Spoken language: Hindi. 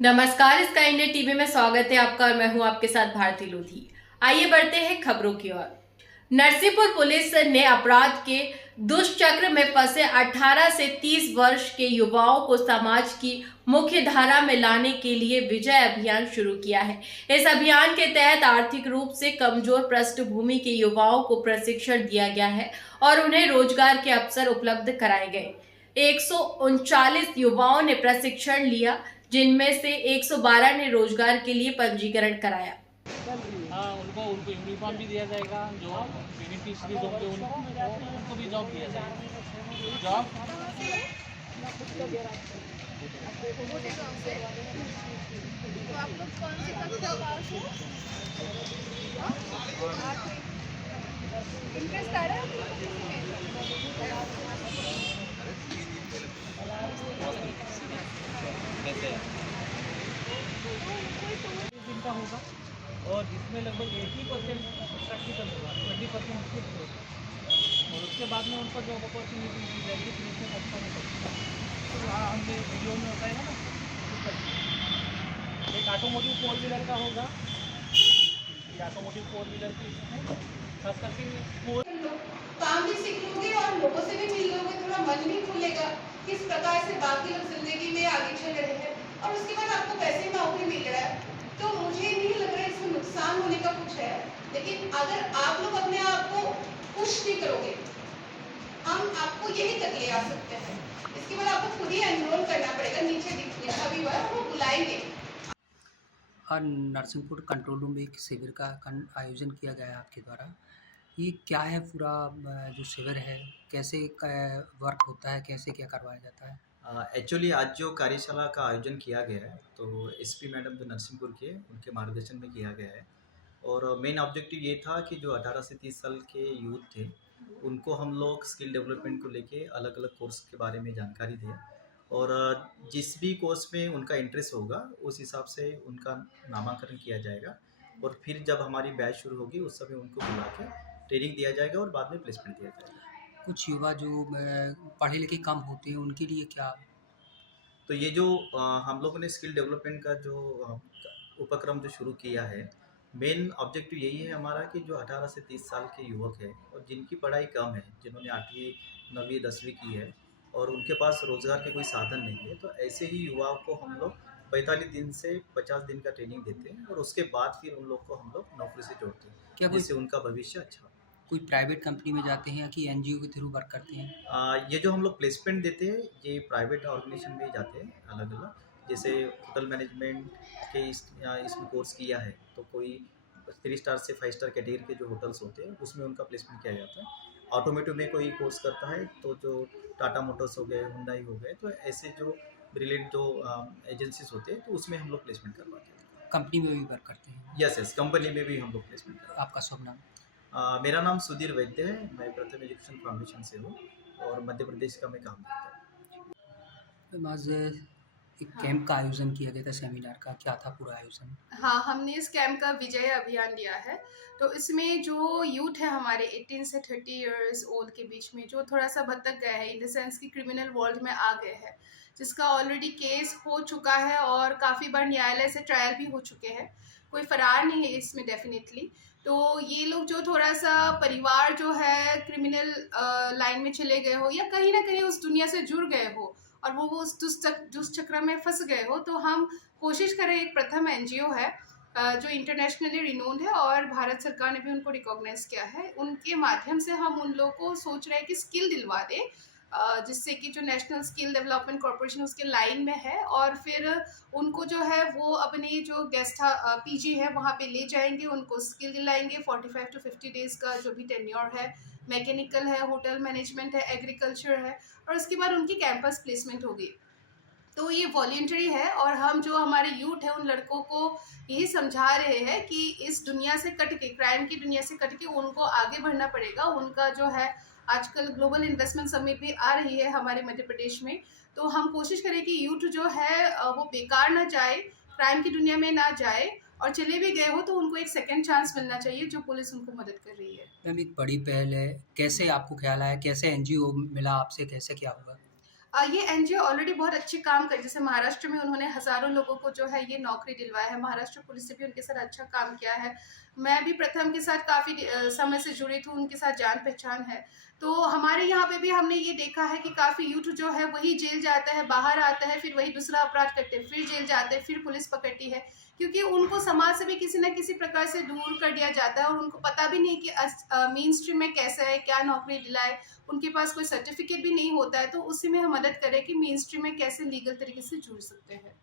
नमस्कार, स्काई इंडिया टीवी में स्वागत है आपका और मैं हूं आपके साथ भारती लोधी। आइए बढ़ते हैं खबरों की ओर। नरसिंहपुर पुलिस ने अपराध के दुष्चक्र में फंसे 18 से 30 वर्ष के युवाओं को समाज की मुख्य धारा में लाने के लिए विजय अभियान शुरू किया है। इस अभियान के तहत आर्थिक रूप से कमजोर पृष्ठभूमि के युवाओं को प्रशिक्षण दिया गया है और उन्हें रोजगार के अवसर उपलब्ध कराए गए। 139 युवाओं ने प्रशिक्षण लिया, जिनमें से 112 ने रोजगार के लिए पंजीकरण कराया। हाँ, उनको उनको यूनिफॉर्म भी दिया जाएगा। जो बेनिफिशरीज होंगे उनको भी जॉब दिया जाएगा। जॉब तो आप लोग कौन सी कक्षा पास हो? इंटरेस्ट आ रहा है आपको जिनका होगा और जिसमें लगभग 80% प्रैक्टिकल होगा, 20% और उसके बाद में उनको जॉब अपॉर्चुनिटी दी जाएगी। फिर उसमें अच्छा हो सकता है। तो वहाँ हमने वीडियो में बताया ना, एक ऑटोमोटिव 4 व्हीलर का होगा। ये ऑटोमोटिव 4 व्हीलर की खास करके काम भी सीख लोगे और लोगों से भी मिल लोगे, थोड़ा मन भी खुलेगा किस प्रकार से बाकी लोग जिंदगी में आगे चल रहे हैं, और उसके बाद आपको पैसे नौकरी मिल रहा है। तो मुझे नहीं लग रहा है इसमें नुकसान होने का कुछ है। लेकिन अगर आप लोग अपने आप को पुश नहीं करोगे, हम आपको यही तक ले आ सकते हैं। इसके बाद आपको खुद ही एनरोल करना पड़ेगा। नीचे दिखने अभी वो बुलाएंगे। और नरसिंहपुर कंट्रोल रूम में एक शिविर का आयोजन किया गया है आपके द्वारा। ये क्या है पूरा जो शिविर है, कैसे वर्क होता है, कैसे क्या करवाया जाता है? एक्चुअली आज जो कार्यशाला का आयोजन किया गया है तो एसपी मैडम जो नरसिंहपुर के उनके मार्गदर्शन में किया गया है। और मेन ऑब्जेक्टिव ये था कि जो 18 से 30 साल के यूथ थे उनको हम लोग स्किल डेवलपमेंट को लेके अलग अलग कोर्स के बारे में जानकारी दें। और जिस भी कोर्स में उनका इंटरेस्ट होगा उस हिसाब से उनका नामांकन किया जाएगा। और फिर जब हमारी बैच शुरू होगी उस समय उनको बुला के ट्रेनिंग दिया जाएगा और बाद में प्लेसमेंट दिया जाएगा। कुछ युवा जो पढ़े लिखे कम होते हैं उनके लिए क्या? तो ये जो हम लोगों ने स्किल डेवलपमेंट का जो उपक्रम जो शुरू किया है, मेन ऑब्जेक्टिव यही है हमारा कि जो 18 से 30 साल के युवक हैं और जिनकी पढ़ाई कम है, जिन्होंने 8वीं 9वीं 10वीं की है और उनके पास रोज़गार के कोई साधन नहीं है, तो ऐसे ही युवाओं को हम लोग 45 दिन से 50 दिन का ट्रेनिंग देते हैं और उसके बाद फिर उन लोग को हम लोग नौकरी से जोड़ते क्या हैं, कोई जिससे उनका भविष्य अच्छा हो। कोई प्राइवेट कंपनी में जाते हैं कि एनजीओ के थ्रू वर्क करते हैं? ये जो हम लोग प्लेसमेंट देते हैं ये प्राइवेट ऑर्गेनाइजेशन में ही जाते हैं अलग अलग। जैसे होटल मैनेजमेंट के इसमें कोर्स किया है तो कोई 3 स्टार से 5 स्टार कैटेगरी के जो होटल्स होते हैं उसमें उनका प्लेसमेंट किया जाता है। ऑटोमेटिव में कोई कोर्स करता है तो जो टाटा मोटर्स हो गए, हुंडई हो गए, तो ऐसे जो रिलेटेड जो एजेंसीज होते हैं तो उसमें हम लोग प्लेसमेंट करवाते हैं। कंपनी में भी वर्क करते हैं? यस, कंपनी में भी हम लोग प्लेसमेंट करवाते हैं। आपका शुभ नाम? मेरा नाम सुधीर वैद्य है, मैं प्रथम एजुकेशन फाउंडेशन से हूँ और मध्य प्रदेश का मैं काम करता हूँ। आज एक कैंप का आयोजन किया गया था, सेमिनार का, क्या था पूरा आयोजन? हाँ, हमने इस कैंप का विजय अभियान लिया है। तो इसमें जो यूथ है हमारे 18 से 30 इयर्स ओल्ड के बीच में, जो थोड़ा सा भटक गया है, इन द सेंस कि क्रिमिनल वर्ल्ड में आ गए हैं, जिसका ऑलरेडी केस हो चुका है और काफ़ी बार न्यायालय से ट्रायल भी हो चुके हैं, कोई फरार नहीं है इसमें डेफिनेटली। तो ये लोग जो थोड़ा सा परिवार जो है क्रिमिनल लाइन में चले गए हो या कहीं ना कहीं उस दुनिया से जुड़ गए हो और वो उस दुष्चक्र में फंस गए हो, तो हम कोशिश करें। एक प्रथम एनजीओ है जो इंटरनेशनली रिनोन्ड है और भारत सरकार ने भी उनको रिकॉग्नाइज किया है। उनके माध्यम से हम उन लोगों को सोच रहे हैं कि स्किल दिलवा दें, जिससे कि जो नेशनल स्किल डेवलपमेंट कॉर्पोरेशन उसके लाइन में है, और फिर उनको जो है वो अपने जो गेस्ट पीजी है वहाँ पे ले जाएंगे, उनको स्किल दिलाएंगे। 45 to 50 डेज का जो भी टेन्योर है, मैकेनिकल है, होटल मैनेजमेंट है, एग्रीकल्चर है, और उसके बाद उनकी कैंपस प्लेसमेंट होगी। तो ये वॉलंटरी है और हम जो हमारे यूथ है उन लड़कों को यही समझा रहे हैं कि इस दुनिया से कट के, क्राइम की दुनिया से कट के उनको आगे बढ़ना पड़ेगा। उनका जो है आजकल ग्लोबल इन्वेस्टमेंट समिट भी आ रही है हमारे मध्य प्रदेश में, तो हम कोशिश करें कि यूथ जो है वो बेकार ना जाए, क्राइम की दुनिया में ना जाए, और चले भी गए हो तो उनको एक सेकेंड चांस मिलना चाहिए, जो पुलिस उनको मदद कर रही है। मैम, एक बड़ी पहल है, कैसे आपको ख्याल आया, कैसे एनजीओ मिला आपसे, कैसे क्या हुआ? ये एनजीओ ऑलरेडी बहुत अच्छे काम कर, जैसे महाराष्ट्र में उन्होंने हज़ारों लोगों को जो है ये नौकरी दिलवाया है। महाराष्ट्र पुलिस से भी उनके साथ अच्छा काम किया है। मैं भी प्रथम के साथ काफ़ी समय से जुड़ी थी, उनके साथ जान-पहचान है। तो हमारे यहाँ पे भी हमने ये देखा है कि काफ़ी यूथ जो है वही जेल जाता है, बाहर आता है, फिर वही दूसरा अपराध करते हैं, फिर जेल जाते हैं, फिर पुलिस पकड़ती है। क्योंकि उनको समाज से भी किसी न किसी प्रकार से दूर कर दिया जाता है और उनको पता भी नहीं कि मेन स्ट्रीम में कैसा है, क्या नौकरी दिलाए। उनके पास कोई सर्टिफिकेट भी नहीं होता है, तो उसी में हम मदद करें कि मेन स्ट्रीम में कैसे लीगल तरीके से जुड़ सकते हैं।